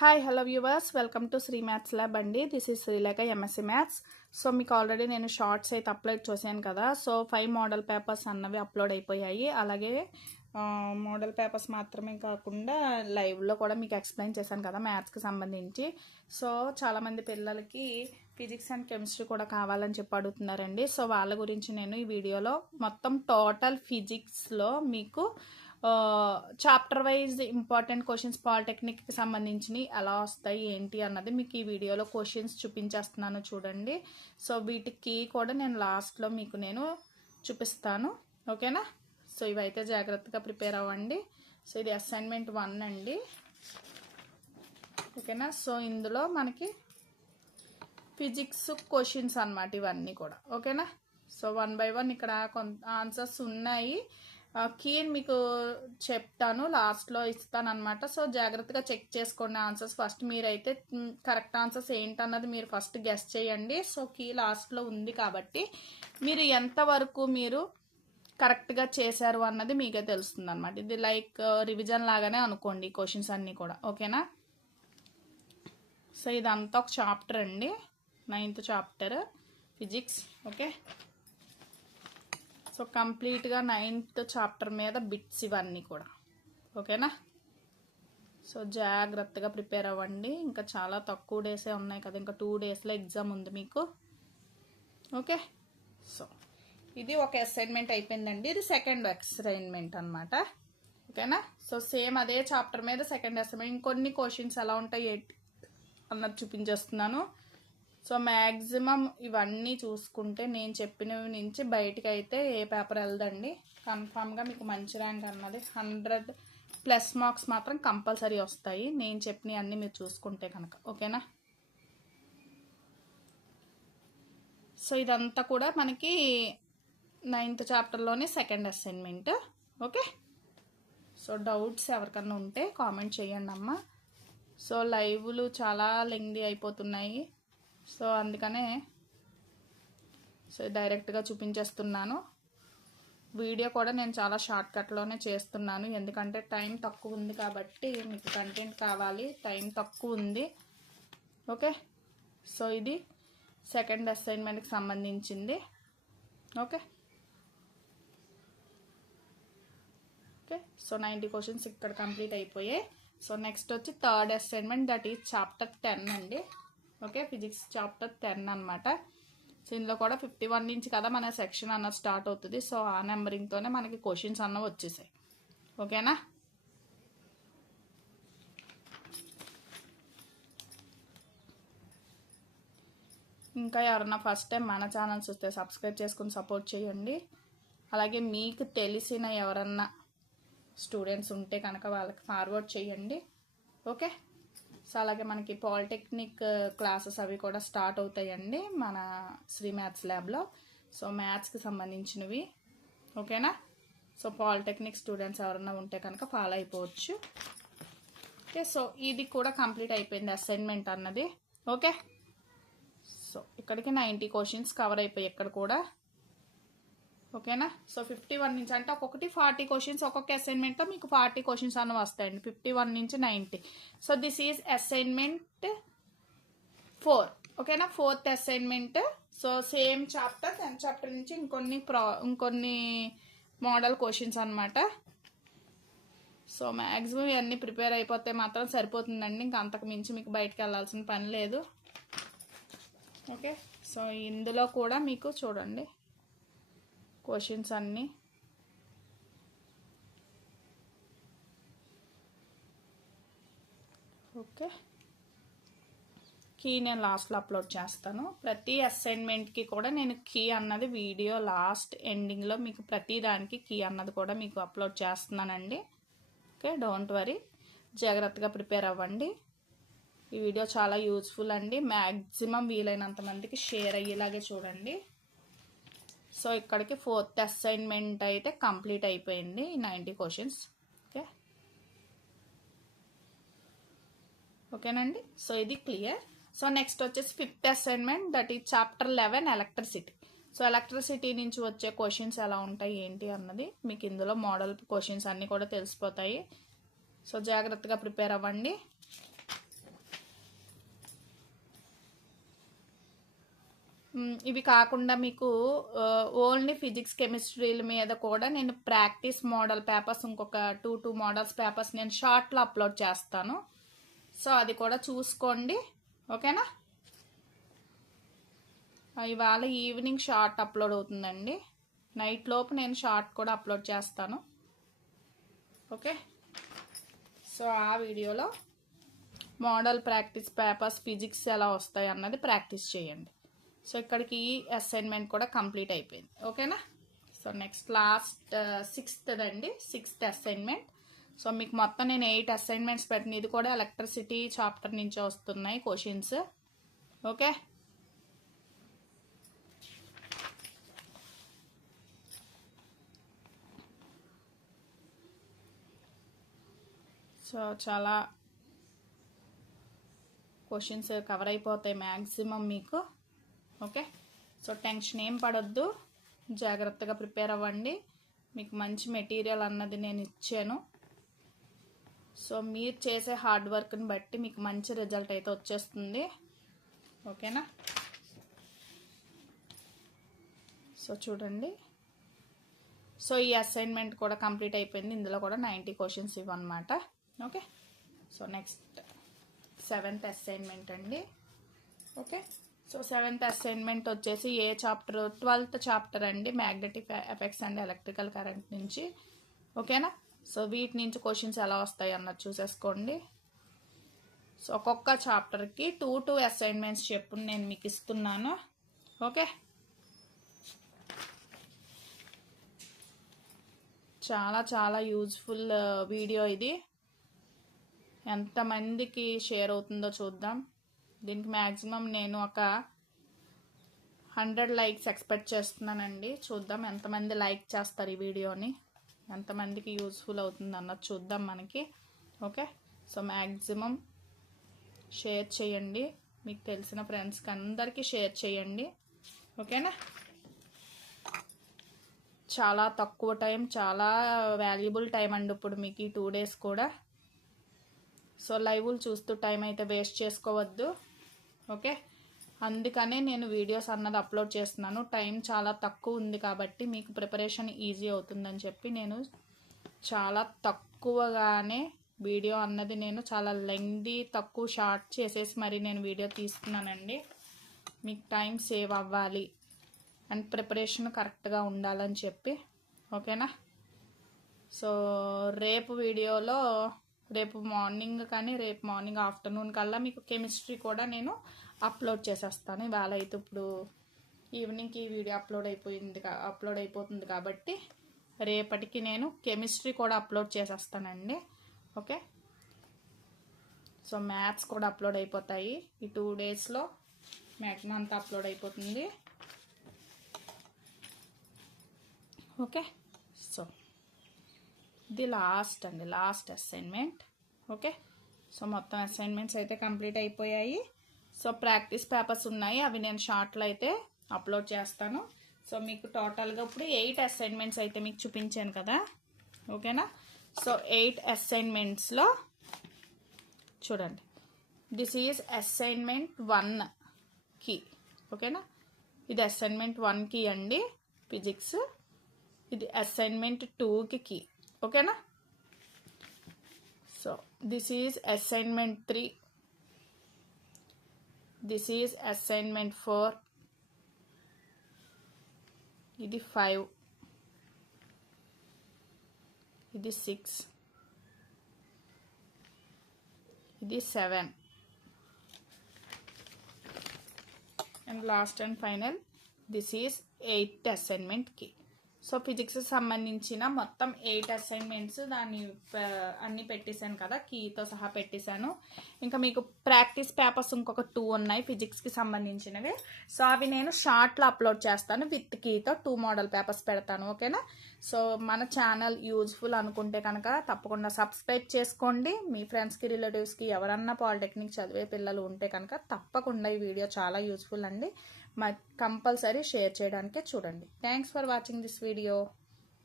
Hi hello viewers, welcome to Sri maths lab అండి. This is Sreelekha MSc maths. So మీకు already నేను shorts అయితే upload చేశాను కదా. సో 5 మోడల్ పేపర్స్ అన్నవి అప్లోడ్ అయిపోయాయి. అలాగే మోడల్ పేపర్స్ మాత్రమే కాకుండా లైవ్లో కూడా మీకు ఎక్స్ప్లెయిన్ చేశాను కదా మ్యాథ్స్కి సంబంధించి. సో చాలామంది పిల్లలకి ఫిజిక్స్ అండ్ కెమిస్ట్రీ కూడా కావాలని చెప్పి అడుగుతున్నారండి. సో వాళ్ళ గురించి నేను ఈ వీడియోలో మొత్తం టోటల్ ఫిజిక్స్లో మీకు చాప్టర్ వైజ్ ఇంపార్టెంట్ క్వశ్చన్స్ పాలిటెక్నిక్కి సంబంధించినవి ఎలా వస్తాయి ఏంటి అన్నది మీకు ఈ వీడియోలో క్వశ్చన్స్ చూపించేస్తున్నాను చూడండి. సో వీటికి కూడా నేను లాస్ట్లో మీకు నేను చూపిస్తాను, ఓకేనా. సో ఇవైతే జాగ్రత్తగా ప్రిపేర్ అవ్వండి. సో ఇది అసైన్మెంట్ 1 అండి, ఓకేనా. సో ఇందులో మనకి ఫిజిక్స్ క్వశ్చన్స్ అన్నమాట ఇవన్నీ కూడా, ఓకేనా. సో 1 by 1 ఇక్కడ కొంత ఆన్సర్స్ ఉన్నాయి. కీని మీకు చెప్తాను, లాస్ట్లో ఇస్తాను అనమాట. సో జాగ్రత్తగా చెక్ చేసుకోండి ఆన్సర్స్. ఫస్ట్ మీరైతే కరెక్ట్ ఆన్సర్స్ ఏంటన్నది మీరు ఫస్ట్ గెస్ చేయండి. సో కీ లాస్ట్లో ఉంది కాబట్టి మీరు ఎంతవరకు మీరు కరెక్ట్గా చేశారు అన్నది మీకే తెలుస్తుంది అనమాట. ఇది లైక్ రివిజన్ లాగానే అనుకోండి ఈ క్వశ్చన్స్ అన్నీ కూడా, ఓకేనా. సో ఇదంతా ఒక చాప్టర్ అండి, 9th chapter physics, okay. So కంప్లీట్గా 9th చాప్టర్ మీద బిట్స్ ఇవన్నీ కూడా, ఓకేనా. సో జాగ్రత్తగా ప్రిపేర్ అవ్వండి. ఇంకా చాలా తక్కువ డేసే ఉన్నాయి కదా, ఇంకా 2 డేస్లో ఎగ్జామ్ ఉంది మీకు, ఓకే. సో ఇది ఒక అసైన్మెంట్ అయిపోయిందండి. ఇది సెకండ్ అసైన్మెంట్ అనమాట, ఓకేనా. సో సేమ్ అదే చాప్టర్ మీద సెకండ్ అసైన్మెంట్. ఇంకొన్ని క్వశ్చన్స్ ఎలా ఉంటాయి అన్నది చూపించేస్తున్నాను. సో మ్యాక్సిమం ఇవన్నీ చూసుకుంటే నేను చెప్పినవి నుంచి బయటికి అయితే ఏ పేపర్ వెళ్దండి. కన్ఫామ్గా మీకు మంచి ర్యాంక్ అన్నది 100+ మార్క్స్ మాత్రం కంపల్సరీ వస్తాయి నేను చెప్పినవి అన్నీ మీరు చూసుకుంటే కనుక, ఓకేనా. సో ఇదంతా కూడా మనకి 9th చాప్టర్లోనే second assignment, okay. So doubts ఎవరికన్నా ఉంటే కామెంట్ చేయండి అమ్మ. సో లైవ్లు చాలా లెంగ్దీ అయిపోతున్నాయి, సో అందుకనే సో డైరెక్ట్గా చూపించేస్తున్నాను. వీడియో కూడా నేను చాలా షార్ట్కట్లోనే చేస్తున్నాను, ఎందుకంటే టైం తక్కువ ఉంది కాబట్టి. మీకు కంటెంట్ కావాలి, టైం తక్కువ ఉంది, ఓకే. సో ఇది సెకండ్ అసైన్మెంట్కి సంబంధించింది, ఓకే. ఓకే సో 90 క్వశ్చన్స్ ఇక్కడ కంప్లీట్ అయిపోయాయి. సో నెక్స్ట్ వచ్చి third assignment, that is chapter 10 అండి, ఓకే. ఫిజిక్స్ చాప్టర్ 10 అనమాట. సో ఇందులో కూడా 51 నుంచి కదా మన సెక్షన్ అన్నది స్టార్ట్ అవుతుంది. సో ఆ నెంబరింగ్తోనే మనకి క్వశ్చన్స్ అన్నవి వచ్చేసాయి, ఓకేనా. ఇంకా ఎవరన్నా ఫస్ట్ టైం మన ఛానల్స్ వస్తే సబ్స్క్రైబ్ చేసుకుని సపోర్ట్ చేయండి. అలాగే మీకు తెలిసిన ఎవరన్నా స్టూడెంట్స్ ఉంటే కనుక వాళ్ళకి ఫార్వర్డ్ చేయండి, ఓకే. సో అలాగే మనకి పాలిటెక్నిక్ క్లాసెస్ అవి కూడా స్టార్ట్ అవుతాయండి మన శ్రీ మ్యాథ్స్ ల్యాబ్లో. సో మ్యాథ్స్కి సంబంధించినవి, ఓకేనా. సో పాలిటెక్నిక్ స్టూడెంట్స్ ఎవరన్నా ఉంటే కనుక ఫాలో అయిపోవచ్చు, ఓకే. సో ఇది కూడా కంప్లీట్ అయిపోయింది అసైన్మెంట్ అన్నది, ఓకే. సో ఇక్కడికి 90 క్వశ్చన్స్ కవర్ అయిపోయి ఇక్కడ కూడా, ఓకేనా. సో 51 నుంచి అంటే ఒక్కొక్కటి 40 క్వశ్చన్స్, ఒక్కొక్క అసైన్మెంట్తో మీకు 40 క్వశ్చన్స్ అన్న వస్తాయండి, 51 నుంచి 90. సో దిస్ ఈజ్ అసైన్మెంట్ 4, ఓకేనా. 4th assignment. So same chapter 10th chapter నుంచి ఇంకొన్ని మోడల్ క్వశ్చన్స్ అనమాట. సో మ్యాక్సిమం ఇవన్నీ ప్రిపేర్ అయిపోతే మాత్రం సరిపోతుందండి, ఇంకా అంతకు మించి మీకు బయటకు వెళ్ళాల్సిన పని లేదు, ఓకే. సో ఇందులో కూడా మీకు చూడండి క్వశ్చన్స్ అన్నీ, ఓకే. కీ నేను లాస్ట్లో అప్లోడ్ చేస్తాను. ప్రతి అసైన్మెంట్కి కూడా నేను కీ అన్నది వీడియో లాస్ట్ ఎండింగ్లో మీకు ప్రతి దానికి కీ అన్నది కూడా మీకు అప్లోడ్ చేస్తున్నానండి, ఓకే. డోంట్ వరీ, జాగ్రత్తగా ప్రిపేర్ అవ్వండి. ఈ వీడియో చాలా యూజ్ఫుల్ అండి, మ్యాక్సిమం వీలైనంత మందికి షేర్ అయ్యేలాగే చూడండి. సో ఇక్కడికి 4th అసైన్మెంట్ అయితే కంప్లీట్ అయిపోయింది, 90 క్వశ్చన్స్, ఓకే. ఓకేనండి. సో ఇది క్లియర్. సో నెక్స్ట్ వచ్చేసి 5th అసైన్మెంట్, దట్ ఈ చాప్టర్ 11 ఎలక్ట్రిసిటీ. సో ఎలక్ట్రిసిటీ నుంచి వచ్చే క్వశ్చన్స్ ఎలా ఉంటాయి ఏంటి అన్నది మీకు ఇందులో మోడల్ క్వశ్చన్స్ అన్నీ కూడా తెలిసిపోతాయి. సో జాగ్రత్తగా ప్రిపేర్ అవ్వండి, ఇవి కాకుండా మీకు ఓన్లీ ఫిజిక్స్ కెమిస్ట్రీల మీద కూడా నేను ప్రాక్టీస్ మోడల్ పేపర్స్ ఇంకొక టూ మోడల్స్ పేపర్స్ నేను షార్ట్లో అప్లోడ్ చేస్తాను. సో అది కూడా చూసుకోండి, ఓకేనా. ఇవాళ ఈవినింగ్ షార్ట్ అప్లోడ్ అవుతుందండి. నైట్ లోపు నేను షార్ట్ కూడా అప్లోడ్ చేస్తాను, ఓకే. సో ఆ వీడియోలో మోడల్ ప్రాక్టీస్ పేపర్స్ ఫిజిక్స్ ఎలా వస్తాయి అన్నది ప్రాక్టీస్ చేయండి. సో ఇక్కడికి ఈ అసైన్మెంట్ కూడా కంప్లీట్ అయిపోయింది, ఓకేనా. సో నెక్స్ట్ లాస్ట్ 6th అండి, 6th అసైన్మెంట్. సో మీకు మొత్తం నేను 8 అసైన్మెంట్స్ పెట్టిన, ఇది కూడా ఎలక్ట్రిసిటీ చాప్టర్ నుంచి వస్తున్నాయి క్వశ్చన్స్, ఓకే. సో చాలా క్వశ్చన్స్ కవర్ అయిపోతాయి మ్యాక్సిమం మీకు, ఓకే. సో టెన్షన్ ఏం పడొద్దు, జాగ్రత్తగా ప్రిపేర్ అవ్వండి. మీకు మంచి మెటీరియల్ అన్నది నేను ఇచ్చాను. సో మీరు చేసే హార్డ్ వర్క్ని బట్టి మీకు మంచి రిజల్ట్ అయితే వచ్చేస్తుంది, ఓకేనా. సో చూడండి, సో ఈ అసైన్మెంట్ కూడా కంప్లీట్ అయిపోయింది. ఇందులో కూడా 90 క్వశ్చన్స్ ఇవన్నమాట, okay. So next 7th assignment అండి, ఓకే. సో 7th అసైన్మెంట్ వచ్చేసి ఏ చాప్టర్, 12th చాప్టర్ అండి, magnetic effects and electrical current నుంచి, ఓకేనా. సో వీటి నుంచి క్వశ్చన్స్ ఎలా వస్తాయి అన్నది చూసేసుకోండి. సో ఒక్కొక్క చాప్టర్కి 2 అసైన్మెంట్స్ చెప్పుని నేను మీకు ఇస్తున్నాను, ఓకే. చాలా చాలా యూజ్ఫుల్ వీడియో ఇది. ఎంతమందికి షేర్ అవుతుందో చూద్దాం. దీనికి మ్యాక్సిమం నేను ఒక 100 లైక్స్ ఎక్స్పెక్ట్ చేస్తున్నానండి. చూద్దాం ఎంతమంది లైక్ చేస్తారు ఈ వీడియోని, ఎంతమందికి యూజ్ఫుల్ అవుతుంది అన్నది చూద్దాం మనకి, ఓకే. సో మ్యాక్సిమం షేర్ చేయండి, మీకు తెలిసిన ఫ్రెండ్స్కి అందరికీ షేర్ చేయండి, ఓకేనా. చాలా తక్కువ టైం, చాలా వాల్యుబుల్ టైం అండి ఇప్పుడు మీకు ఈ 2 days కూడా. సో లైవ్లు చూస్తూ టైం అయితే వేస్ట్ చేసుకోవద్దు, ఓకే. అందుకనే నేను వీడియోస్ అన్నది అప్లోడ్ చేస్తున్నాను. టైం చాలా తక్కువ ఉంది కాబట్టి మీకు ప్రిపరేషన్ ఈజీ అవుతుందని చెప్పి నేను చాలా తక్కువగానే వీడియో అన్నది నేను చాలా లెంగ్దీ తక్కువ షార్ట్ చేసేసి మరి నేను వీడియో తీస్తున్నానండి. మీకు టైం సేవ్ అవ్వాలి అండ్ ప్రిపరేషన్ కరెక్ట్గా ఉండాలని చెప్పి, ఓకేనా. సో రేపు వీడియోలో రేపు మార్నింగ్ కానీ రేపు మార్నింగ్ ఆఫ్టర్నూన్ కల్లా మీకు కెమిస్ట్రీ కూడా నేను అప్లోడ్ చేసేస్తాను. ఇవాళ అయితే ఇప్పుడు ఈవినింగ్కి ఈ వీడియో అప్లోడ్ అయిపోతుంది కాబట్టి రేపటికి నేను కెమిస్ట్రీ కూడా అప్లోడ్ చేసేస్తానండి, ఓకే. సో మ్యాథ్స్ కూడా అప్లోడ్ అయిపోతాయి ఈ 2 daysలో, మ్యాథ్స్ అంతా అప్లోడ్ అయిపోతుంది, ఓకే. సో ఇది లాస్ట్ అసైన్మెంట్, ఓకే. సో మొత్తం అసైన్మెంట్స్ అయితే కంప్లీట్ అయిపోయాయి. సో ప్రాక్టీస్ పేపర్స్ ఉన్నాయి, అవి నేను షార్ట్లో అయితే అప్లోడ్ చేస్తాను. సో మీకు టోటల్గా ఇప్పుడు 8 అసైన్మెంట్స్ అయితే మీకు చూపించాను కదా, ఓకేనా. సో 8 అసైన్మెంట్స్లో చూడండి, దిస్ ఈజ్ అసైన్మెంట్ 1కి, ఓకేనా. ఇది అసైన్మెంట్ 1కి అండి ఫిజిక్స్, ఇది అసైన్మెంట్ 2కి, ఓకేనా. So this is assignment 3, this is assignment 4, ఇది 5, ఇది 6, ఇది 7 and last and final this is 8th అసైన్మెంట్కి. సో ఫిజిక్స్కి సంబంధించిన మొత్తం 8 అసైన్మెంట్స్ దాన్ని అన్నీ పెట్టేశాను కదా, కీతో సహా పెట్టేశాను. ఇంకా మీకు ప్రాక్టీస్ పేపర్స్ ఇంకొక 2 ఉన్నాయి ఫిజిక్స్కి సంబంధించినవి. సో అవి నేను షార్ట్లో అప్లోడ్ చేస్తాను, విత్ కీతో 2 మోడల్ పేపర్స్ పెడతాను, ఓకేనా. సో మన ఛానల్ యూజ్ఫుల్ అనుకుంటే కనుక తప్పకుండా సబ్స్క్రైబ్ చేసుకోండి. మీ ఫ్రెండ్స్కి రిలేటివ్స్కి ఎవరన్నా పాలిటెక్నిక్ చదివే పిల్లలు ఉంటే కనుక తప్పకుండా ఈ వీడియో చాలా యూజ్ఫుల్ అండి, కంపల్సరీ షేర్ చేయడానికే చూడండి. Thanks for watching this video.